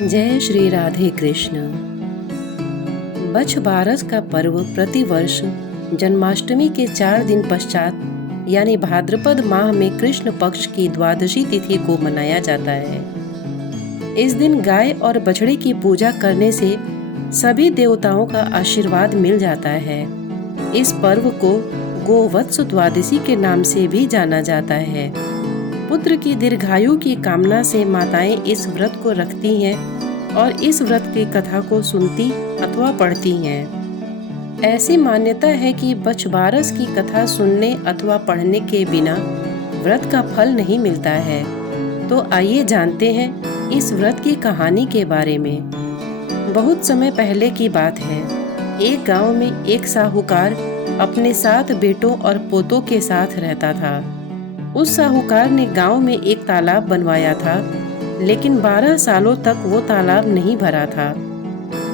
जय श्री राधे कृष्ण। बछ बारस का पर्व प्रतिवर्ष जन्माष्टमी के 4 दिन पश्चात यानी भाद्रपद माह में कृष्ण पक्ष की द्वादशी तिथि को मनाया जाता है। इस दिन गाय और बछड़े की पूजा करने से सभी देवताओं का आशीर्वाद मिल जाता है। इस पर्व को गोवत्स द्वादशी के नाम से भी जाना जाता है। पुत्र की दीर्घायु की कामना से माताएं इस व्रत को रखती हैं और इस व्रत की कथा को सुनती अथवा पढ़ती हैं। ऐसी मान्यता है कि बछ बारस की कथा सुनने अथवा पढ़ने के बिना व्रत का फल नहीं मिलता है। तो आइए जानते हैं इस व्रत की कहानी के बारे में। बहुत समय पहले की बात है। एक गांव में एक साहूकार अपने 7 बेटों और पोतों के साथ रहता था। उस साहूकार ने गांव में एक तालाब बनवाया था, लेकिन 12 सालों तक वो तालाब नहीं भरा था।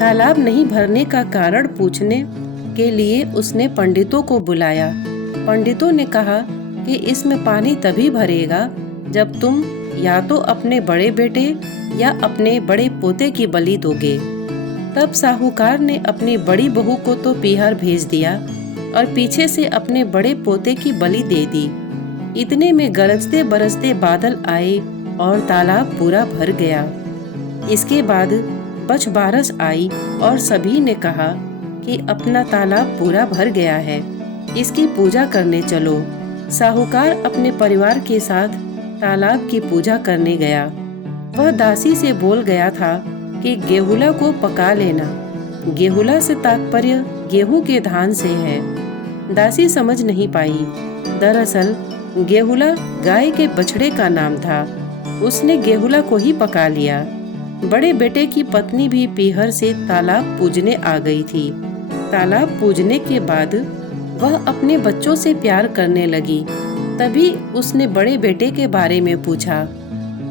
तालाब नहीं भरने का कारण पूछने के लिए उसने पंडितों को बुलाया। पंडितों ने कहा कि इसमें पानी तभी भरेगा जब तुम या तो अपने बड़े बेटे या अपने बड़े पोते की बलि दोगे। तब साहूकार ने अपनी बड़ी बहू को तो पीहर भेज दिया और पीछे से अपने बड़े पोते की बलि दे दी। इतने में गरजते बरसते बादल आए और तालाब पूरा भर गया। इसके बाद बछ बारस आई और सभी ने कहा कि अपना तालाब पूरा भर गया है, इसकी पूजा करने चलो। साहूकार अपने परिवार के साथ तालाब की पूजा करने गया। वह दासी से बोल गया था कि गेहुला को पका लेना। गेहुला से तात्पर्य गेहूं के धान से है। दासी समझ नहीं पाई। दरअसल गेहुला गाय के बछड़े का नाम था। उसने गेहुला को ही पका लिया। बड़े बेटे की पत्नी भी पीहर से तालाब पूजने आ गई थी। तालाब पूजने के बाद वह अपने बच्चों से प्यार करने लगी। तभी उसने बड़े बेटे के बारे में पूछा।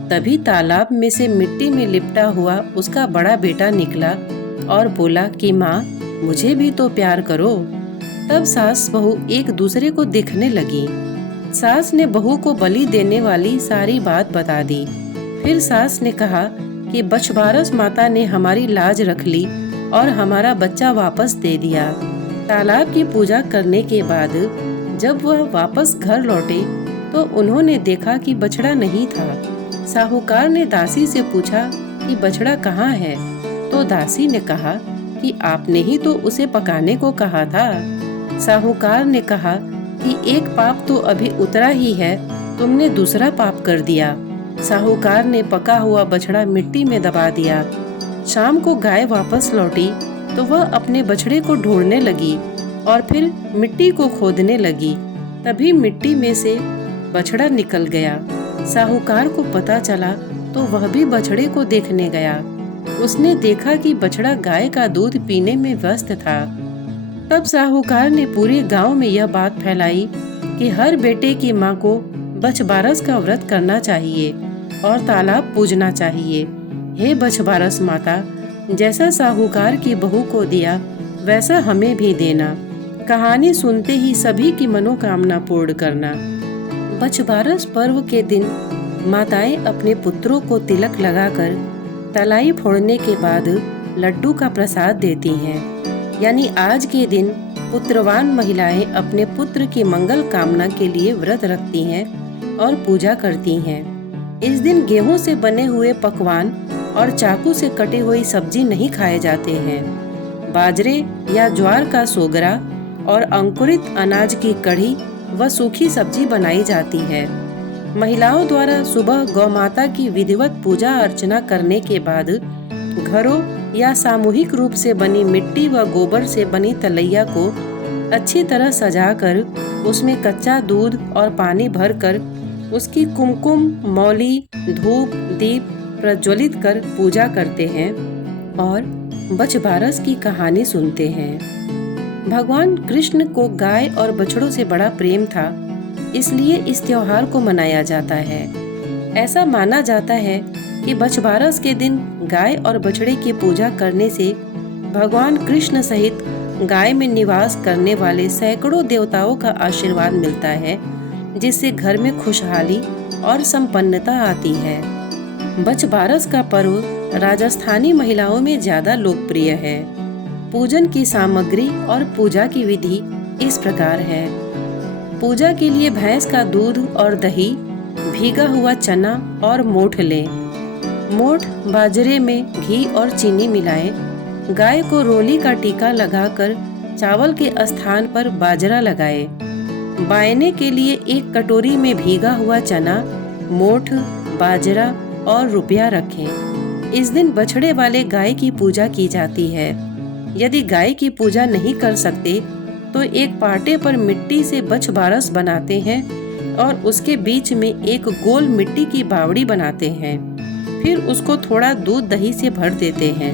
तभी तालाब में से मिट्टी में लिपटा हुआ उसका बड़ा बेटा निकला और बोला कि माँ, मुझे भी तो प्यार करो। तब सास बहू एक दूसरे को देखने लगी। सास ने बहू को बलि देने वाली सारी बात बता दी। फिर सास ने कहा कि बछ बारस माता ने हमारी लाज रख ली और हमारा बच्चा वापस दे दिया। तालाब की पूजा करने के बाद जब वह वापस घर लौटे तो उन्होंने देखा कि बछड़ा नहीं था। साहूकार ने दासी से पूछा कि बछड़ा कहाँ है? तो दासी ने कहा कि आपने ही तो उसे पकाने को कहा था। साहूकार ने कहा कि एक पाप तो अभी उतरा ही है, तुमने दूसरा पाप कर दिया। साहूकार ने पका हुआ बछड़ा मिट्टी में दबा दिया। शाम को गाय वापस लौटी तो वह अपने बछड़े को ढूंढने लगी और फिर मिट्टी को खोदने लगी। तभी मिट्टी में से बछड़ा निकल गया। साहूकार को पता चला तो वह भी बछड़े को देखने गया। उसने देखा कि बछड़ा गाय का दूध पीने में व्यस्त था। तब साहूकार ने पूरे गांव में यह बात फैलाई कि हर बेटे की मां को बछ बारस का व्रत करना चाहिए और तालाब पूजना चाहिए। हे बछ बारस माता, जैसा साहूकार की बहू को दिया वैसा हमें भी देना। कहानी सुनते ही सभी की मनोकामना पूर्ण करना। बछ बारस पर्व के दिन माताएं अपने पुत्रों को तिलक लगाकर तलाई फोड़ने के बाद लड्डू का प्रसाद देती हैं। यानी आज के दिन पुत्रवान महिलाएं अपने पुत्र की मंगल कामना के लिए व्रत रखती हैं और पूजा करती हैं। इस दिन गेहूं से बने हुए पकवान और चाकू से कटी हुई सब्जी नहीं खाए जाते हैं। बाजरे या ज्वार का सोगरा और अंकुरित अनाज की कढ़ी व सूखी सब्जी बनाई जाती है। महिलाओं द्वारा सुबह गौ माता की विधिवत पूजा अर्चना करने के बाद घरों या सामूहिक रूप से बनी मिट्टी व गोबर से बनी तलैया को अच्छी तरह सजाकर उसमें कच्चा दूध और पानी भरकर उसकी कुमकुम, मौली, धूप, दीप प्रज्वलित कर पूजा करते हैं और बछ बारस की कहानी सुनते हैं। भगवान कृष्ण को गाय और बछड़ों से बड़ा प्रेम था, इसलिए इस त्योहार को मनाया जाता है। ऐसा माना जाता है कि बछ बारस के दिन गाय और बछड़े की पूजा करने से भगवान कृष्ण सहित गाय में निवास करने वाले सैकड़ों देवताओं का आशीर्वाद मिलता है, जिससे घर में खुशहाली और संपन्नता आती है। बछबारस का पर्व राजस्थानी महिलाओं में ज्यादा लोकप्रिय है। पूजन की सामग्री और पूजा की विधि इस प्रकार है। पूजा के लिए भैंस का दूध और दही, भीगा हुआ चना और मोठ लें। मोठ बाजरे में घी और चीनी मिलाएं। गाय को रोली का टीका लगाकर चावल के स्थान पर बाजरा लगाएं। बायने के लिए एक कटोरी में भीगा हुआ चना, मोठ, बाजरा और रुपया रखें। इस दिन बछड़े वाले गाय की पूजा की जाती है। यदि गाय की पूजा नहीं कर सकते तो एक पाटे पर मिट्टी से बछबारस बनाते हैं और उसके बीच में एक गोल मिट्टी की बावड़ी बनाते हैं। फिर उसको थोड़ा दूध दही से भर देते हैं।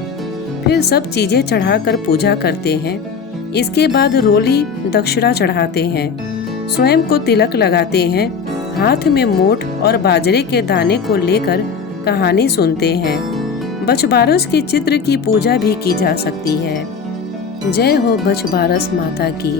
फिर सब चीजें चढ़ाकर पूजा करते हैं। इसके बाद रोली दक्षिणा चढ़ाते हैं। स्वयं को तिलक लगाते हैं। हाथ में मोठ और बाजरे के दाने को लेकर कहानी सुनते हैं। बछबारस के चित्र की पूजा भी की जा सकती है। जय हो बछबारस माता की।